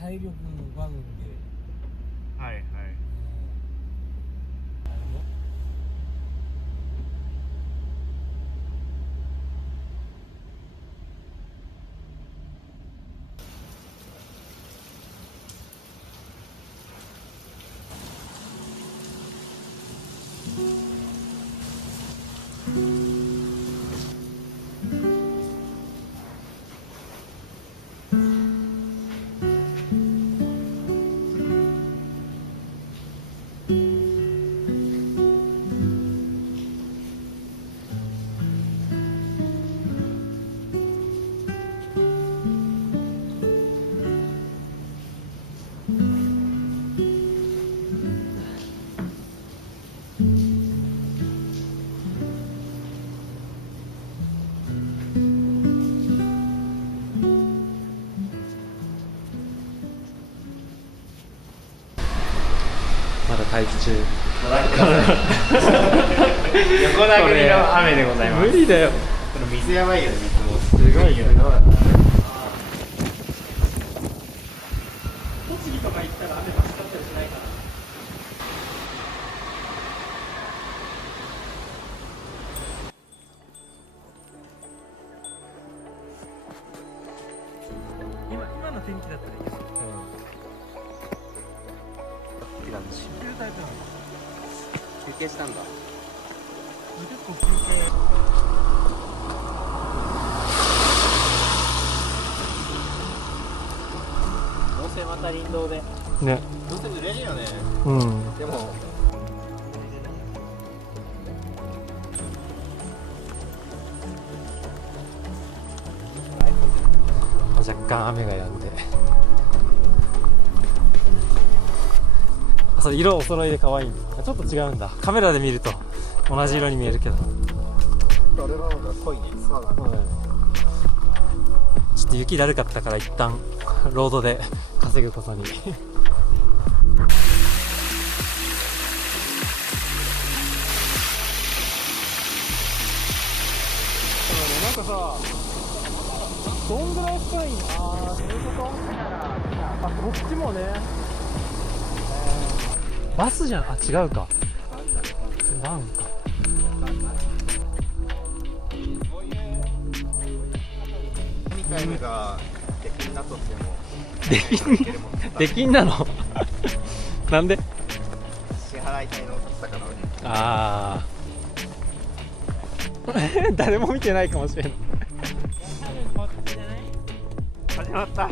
体力奪うんで。はいはい。まだ待機中。横殴りの雨でございます。無理だよ。この水やばいよね、水も。すごいよ。栃木とか行ったら雨マシだったりしないかな。今の天気だったらいいですよ。知ってるタイプなんだ。休憩したんだ。結構休憩。どうせまた林道で。ね。どうせ濡れるよね。うん。でも。若干雨が止んで。それ色お揃いで可愛いんだ。ちょっと違うんだ。カメラで見ると同じ色に見えるけど。あれの方が濃いね。そうだね。そうだよね。ちょっと雪だるかったから一旦ロードで稼ぐことに。なんかさ、どんぐらい深いんだ。ああ、そういうこと。あ、こっちもね。バスじゃん。あ、違うか。バンか。2回目ができんなとしても。できんなの。なんで。支払い滞納させたからね。ああ。誰も見てないかもしれない。始まった。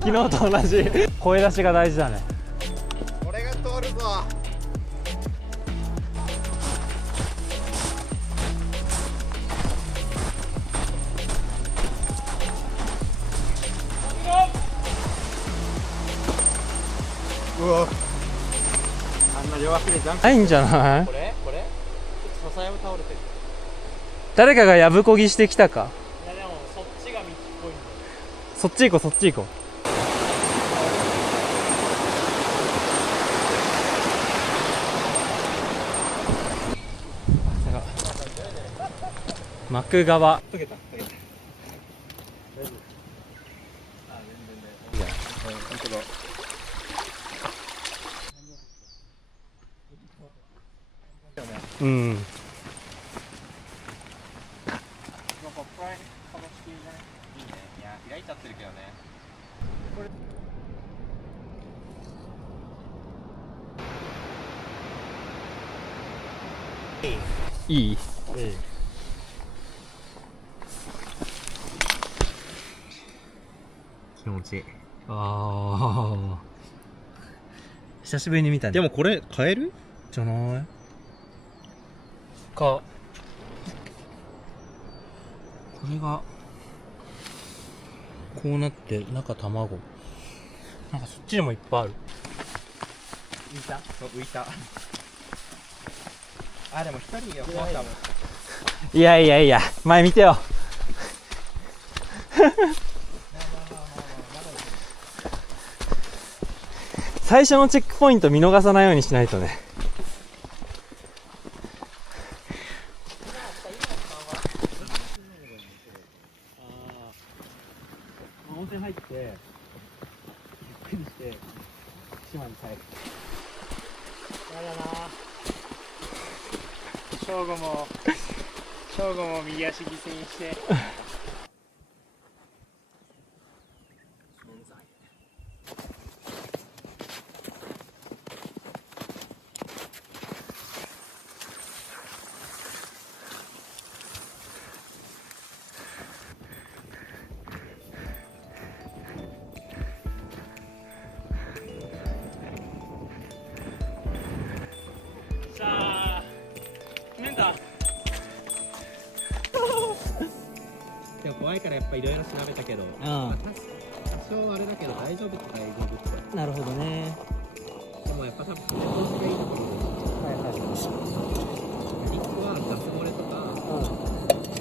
昨日と同じ声出しが大事だね。俺が通るぞ。うわ。あんな両足でジャンプ。ないんじゃない？これ笹山倒れてる。誰かがやぶこぎしてきたか。いやでもそっちが道っぽいんだよ。そっち行こう、そっち行こう。幕側。溶けた。大丈夫。あ、全然大丈夫。本当だ。うん。なんか暗い形系じゃない？いいね。いや、開いちゃってるけどね。これ。いい。気持ちいい。ああ。久しぶりに見たね。でもこれ買える？じゃないか。これがこうなって中卵。なんかそっちにもいっぱいある。浮いた？そう、浮いた。あ、でも一人よ、怖かも。いやいやいや、前見てよ。最初のチェックポイント見逃さないようにしないとね。温泉入ってゆっくりして島に帰る。やだな。正午も右足犠牲にして。でも怖いからやっぱいろいろ調べたけど、まあ、多少あれだけど大丈夫って大丈夫って。なるほどね。でもやっぱ多分風通しがいいところ、リスクはガス漏れとか、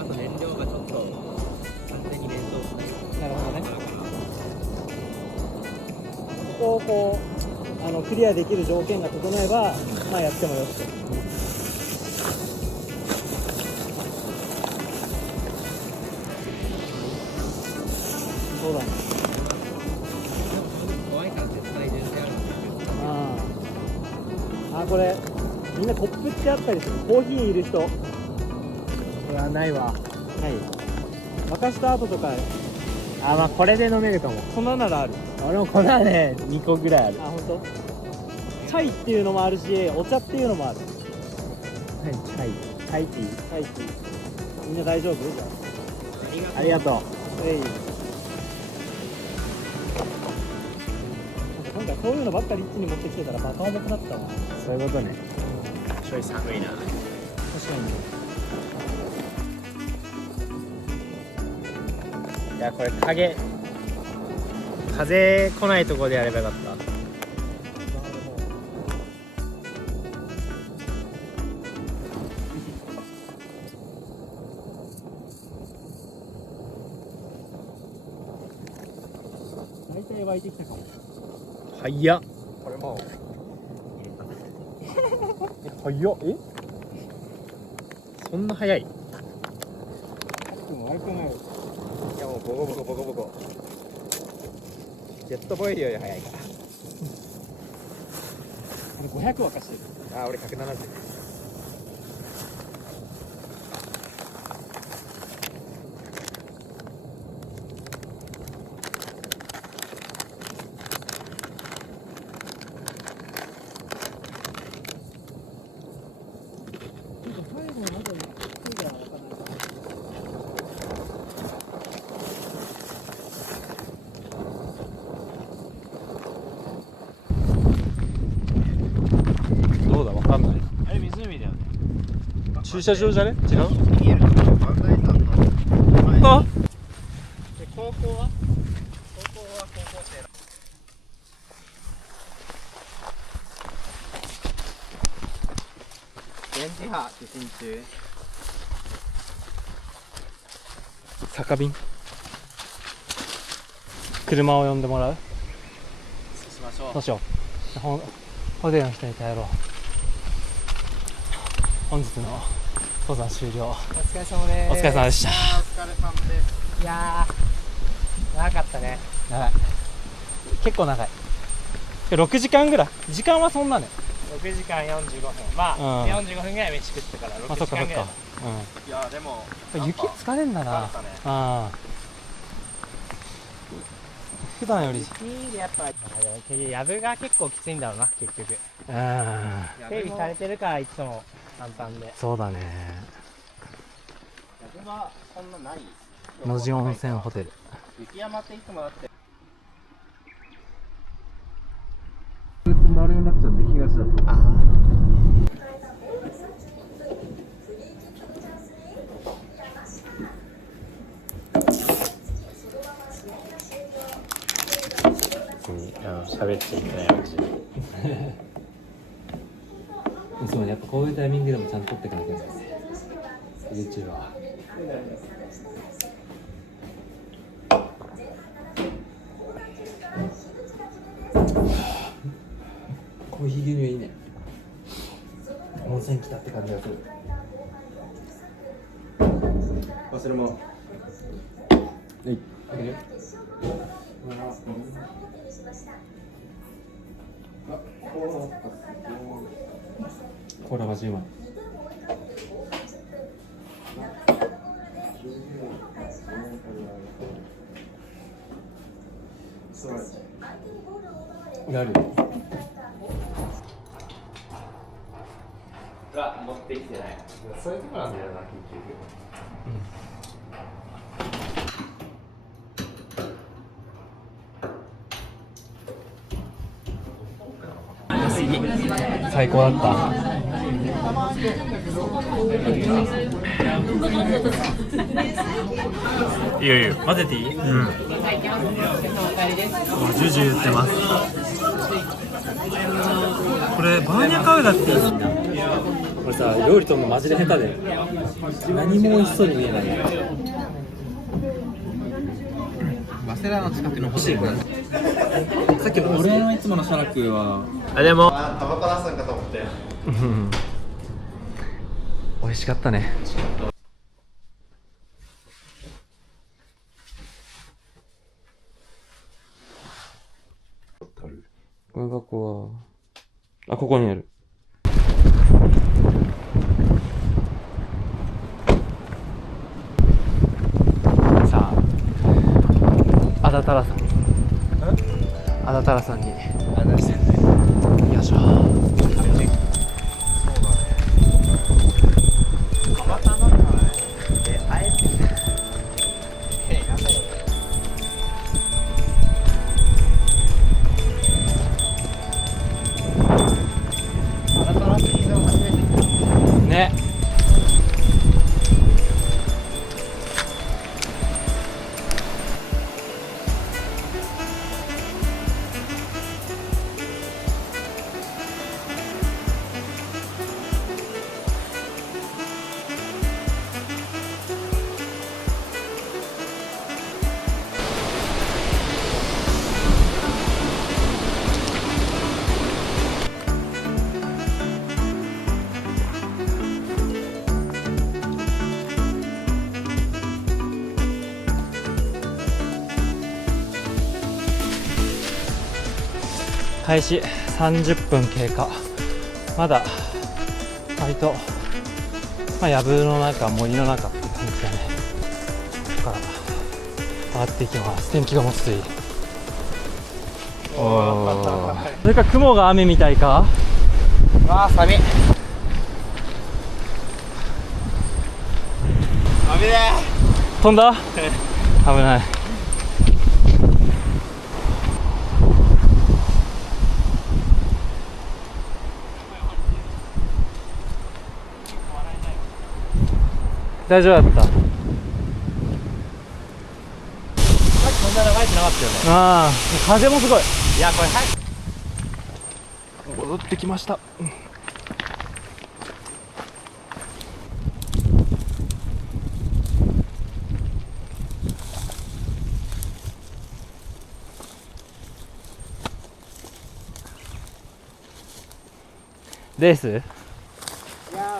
あと燃料がちょっと完全に燃焼しない。なるほどね。だからここをこうクリアできる条件が整えば、まあやってもよしと。そうだね。怖いから絶対全然あるんだけど。これみんなコップってあったりする。コーヒーいる人。これはないわ。はい。沸かした後とか。あ、まあこれで飲めるかも。そんなならある。俺もこれはね、2個ぐらいある。あ、本当。チャイっていうのもあるし、お茶っていうのもある。チャイティー。チャイティー。みんな大丈夫？じゃありがとう。あ。今回そういうのばっかり一気に持ってきてたらバカ重くなったわ。そういうことね。ちょい寒いな。確かに。いや、これ風来ないところでやればよかった。大体湧いてきたかも。早っ。これもう早っ。そんな早い？でも悪くない。いや、もうボコボコボコボコ。ジェットボイルより早いか500沸かしてる。ら。あ、俺170。最後のまだゆっくりがわかんない。どうだ、わかんない。あれ湖だよね。駐車場じゃね？違う？見えるかな？磐梯山のあ、で高校は？高校は高校生だ。電磁波受信中。酒瓶。車を呼んでもらう？そうしましょう。どうしよう。ホテルの人に頼ろう。本日の登山終了。お疲れ様です。お疲れ様でした。お疲れ様です。いやー、長かったね。長い。結構長い。6時間ぐらい。時間はそんなね。 6時間45分。まあ、うん45分ぐらい飯食ってから6まあ、そっかそっか。時間ぐらい。いやでも雪疲れんだな。疲れたね。ああ。普段より。いいでやっぱ、やぶが結構きついんだろうな、結局。ああ。整備されてるからいつも簡単で。そうだね。逆はそんなない。野地温泉ホテル。雪山っていつもだって。丸になっちゃって東だと。喋っちゃいけないわけじゃない。もね、やっぱこういうタイミングでもちゃんと撮っていかなきゃいけないです YouTube は。コーヒー牛乳いいね。温泉来たって感じがする。忘れ物。はい。開けるよ。コーラマジうまい。やるよ。が持ってきてない。そういうとこなんだよな、結局。最高だった。いいよいいよ。混ぜていい？うん。ジュジュ言ってます。これバーニャカウダっていいんだ。これさ、料理とるのマジで下手で何も美味しそうに見えない。早稲田の近くのホテルさっきの俺のいつものシャラクはでもタバコ出すんかと思って美味しかったね。この箱はここにある。さあ、アダタラさん、アダタラさんに案内してね。よいしょ。ね。開始30分経過。まだ割と、藪の中、森の中って感じだね。ここから上がっていきます。天気がもっといい。それか雲が雨みたいか。わあ寒い。雨で飛んだ危ない。大丈夫だった。さっきこんな長いってなかったよね。ああ、風もすごい。いやこれ早く戻ってきました。レース？いや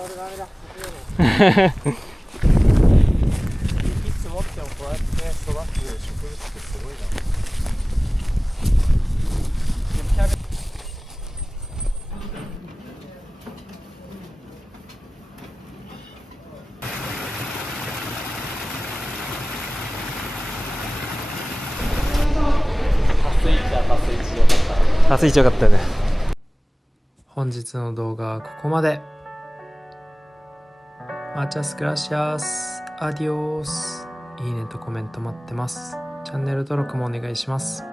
俺ダメだ。いつ持ってもこうやって育つ植物ってすごいな。パス1よかったよね。本日の動画はここまで。Muchas gracias. Adiós. いいねとコメント待ってます。チャンネル登録もお願いします。